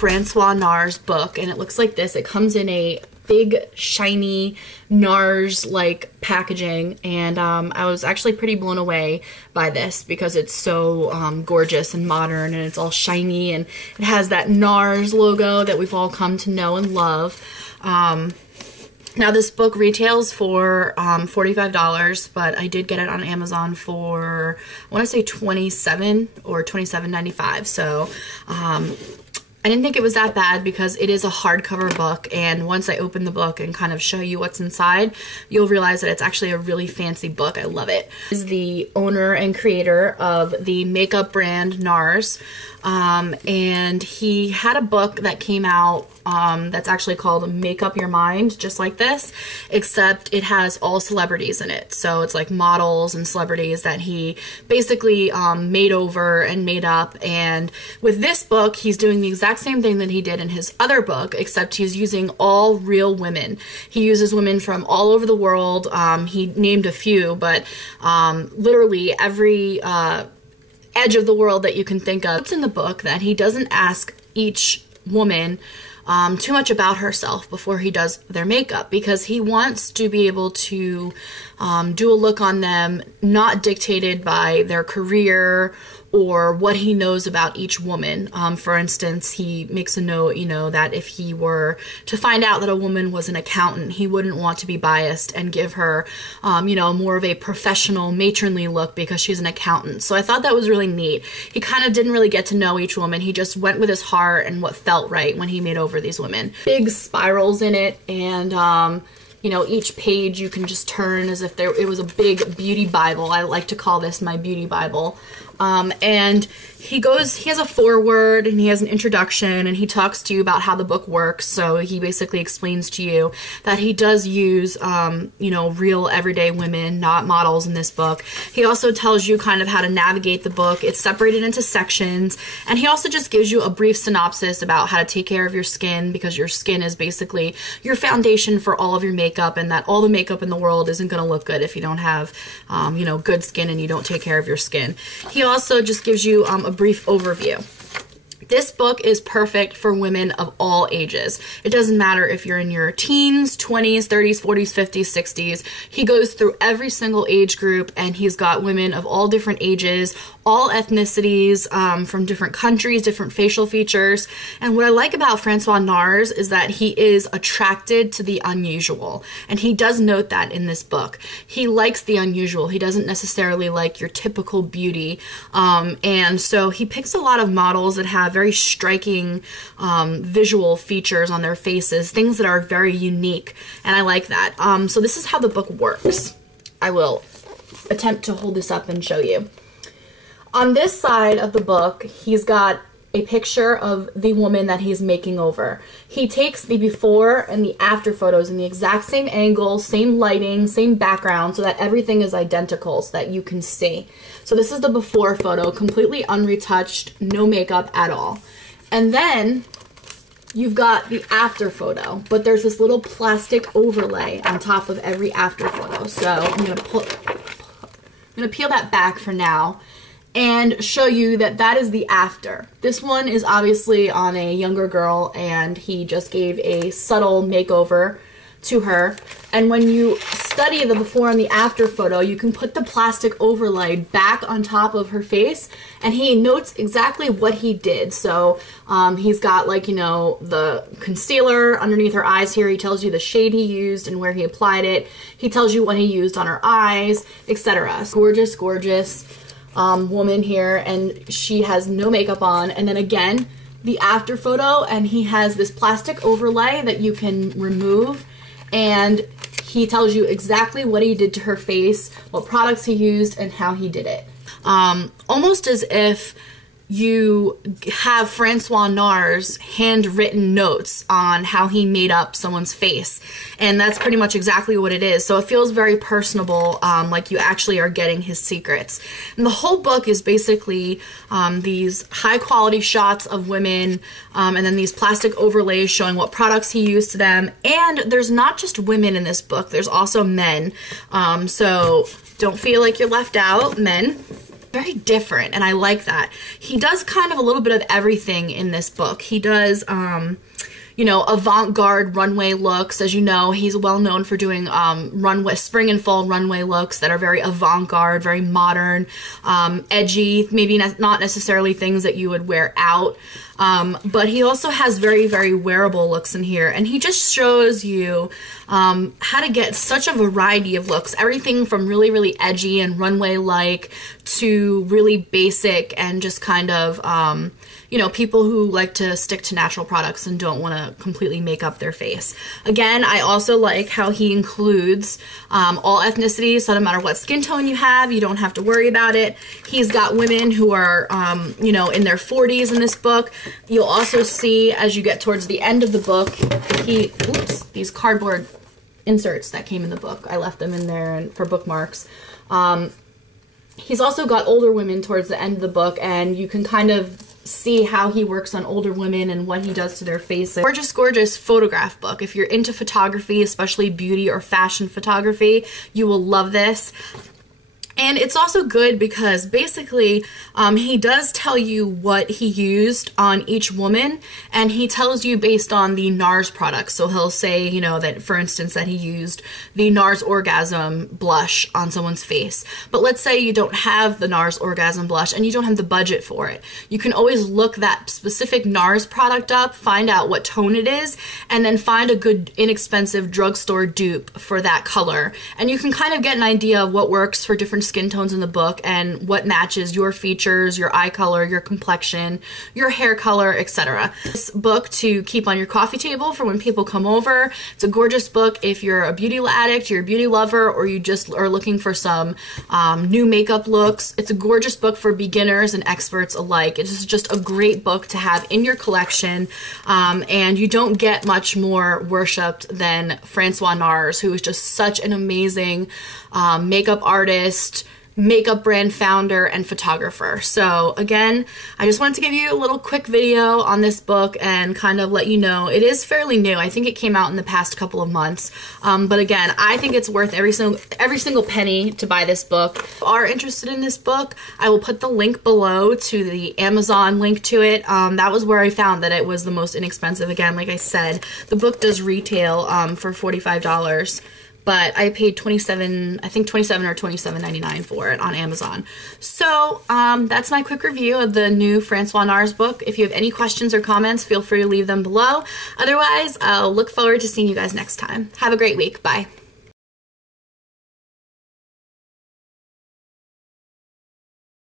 Francois Nars book, and it looks like this. It comes in a big shiny Nars like packaging, and I was actually pretty blown away by this because it's so gorgeous and modern, and it's all shiny, and it has that Nars logo that we've all come to know and love. Now this book retails for $45, but I did get it on Amazon for, I want to say $27 or $27.95. So I didn't think it was that bad because it is a hardcover book, and once I open the book and kind of show you what's inside, you'll realize that it's actually a really fancy book. I love it. This is the owner and creator of the makeup brand Nars, and he had a book that came out that's actually called Make Up Your Mind, just like this, except it has all celebrities in it. So it's like models and celebrities that he basically made over and made up. And with this book, he's doing the exact same thing that he did in his other book, except he's using all real women. He uses women from all over the world. He named a few, but literally every edge of the world that you can think of. It's in the book that he doesn't ask each woman too much about herself before he does their makeup, because he wants to be able to do a look on them not dictated by their career or what he knows about each woman. For instance, he makes a note, you know, that if he were to find out that a woman was an accountant, he wouldn't want to be biased and give her, you know, more of a professional, matronly look because she's an accountant. So I thought that was really neat. He kind of didn't really get to know each woman. He just went with his heart and what felt right when he made over these women. Big spirals in it, and you know, each page you can just turn as if it was a big beauty Bible. I like to call this my beauty Bible. And he has a foreword and he has an introduction, and he talks to you about how the book works. So he basically explains to you that he does use, you know, real everyday women, not models in this book. He also tells you kind of how to navigate the book. It's separated into sections, and he also just gives you a brief synopsis about how to take care of your skin, because your skin is basically your foundation for all of your makeup, and that all the makeup in the world isn't going to look good if you don't have, you know, good skin and you don't take care of your skin. He also just gives you a brief overview. This book is perfect for women of all ages. It doesn't matter if you're in your teens, 20s, 30s, 40s, 50s, 60s. He goes through every single age group, and he's got women of all different ages, all ethnicities, from different countries, different facial features. And what I like about Francois Nars is that he is attracted to the unusual. And he does note that in this book. He likes the unusual. He doesn't necessarily like your typical beauty. And so he picks a lot of models that have very striking visual features on their faces, things that are very unique. And I like that. So this is how the book works. I will attempt to hold this up and show you. On this side of the book, he's got a picture of the woman that he's making over. He takes the before and the after photos in the exact same angle, same lighting, same background, so that everything is identical so that you can see. So this is the before photo, completely unretouched, no makeup at all. And then you've got the after photo, but there's this little plastic overlay on top of every after photo. So I'm gonna peel that back for now and show you that that is the after. This one is obviously on a younger girl, and he just gave a subtle makeover to her. And when you study the before and the after photo, you can put the plastic overlay back on top of her face, and he notes exactly what he did. So he's got, like, you know, the concealer underneath her eyes here. He tells you the shade he used and where he applied it. He tells you what he used on her eyes, etc. Gorgeous, gorgeous woman here, and she has no makeup on. And then again, the after photo, and he has this plastic overlay that you can remove, and he tells you exactly what he did to her face, what products he used, and how he did it. Almost as if you have Francois Nars handwritten notes on how he made up someone's face. And that's pretty much exactly what it is. So it feels very personable, like you actually are getting his secrets. And the whole book is basically these high quality shots of women, and then these plastic overlays showing what products he used to them. And there's not just women in this book, there's also men. So don't feel like you're left out, men. very different, and I like that. He does kind of a little bit of everything in this book. He does, you know, avant-garde runway looks. As you know, he's well known for doing spring and fall runway looks that are very avant-garde, very modern, edgy, maybe not necessarily things that you would wear out. But he also has very, very wearable looks in here, and he just shows you how to get such a variety of looks. Everything from really, really edgy and runway-like to really basic and just kind of, you know, people who like to stick to natural products and don't want to completely make up their face. Again, I also like how he includes all ethnicities, so no matter what skin tone you have, you don't have to worry about it. He's got women who are, you know, in their 40s in this book. You'll also see, as you get towards the end of the book, these cardboard inserts that came in the book. I left them in there and for bookmarks. He's also got older women towards the end of the book, and you can kind of see how he works on older women and what he does to their faces. Gorgeous, gorgeous photograph book. If you're into photography, especially beauty or fashion photography, you will love this. And it's also good because basically he does tell you what he used on each woman, and he tells you based on the NARS products. So he'll say, you know, that for instance that he used the NARS Orgasm blush on someone's face. But let's say you don't have the NARS Orgasm blush and you don't have the budget for it. You can always look that specific NARS product up, find out what tone it is, and then find a good inexpensive drugstore dupe for that color. And you can kind of get an idea of what works for different skin tones in the book and what matches your features, your eye color, your complexion, your hair color, etc. This book to keep on your coffee table for when people come over. It's a gorgeous book if you're a beauty addict, you're a beauty lover, or you just are looking for some new makeup looks. It's a gorgeous book for beginners and experts alike. It is just a great book to have in your collection, and you don't get much more worshipped than Francois Nars, who is just such an amazing makeup artist, makeup brand founder, and photographer. So again, I just wanted to give you a little quick video on this book and kind of let you know it is fairly new. I think it came out in the past couple of months, but again, I think it's worth every single penny to buy this book. If you are interested in this book, I will put the link below to the Amazon link to it. That was where I found that it was the most inexpensive. Again, like I said, the book does retail for $45. But I paid $27 or $27.99 for it on Amazon. So that's my quick review of the new Francois Nars book. If you have any questions or comments, feel free to leave them below. Otherwise, I'll look forward to seeing you guys next time. Have a great week. Bye.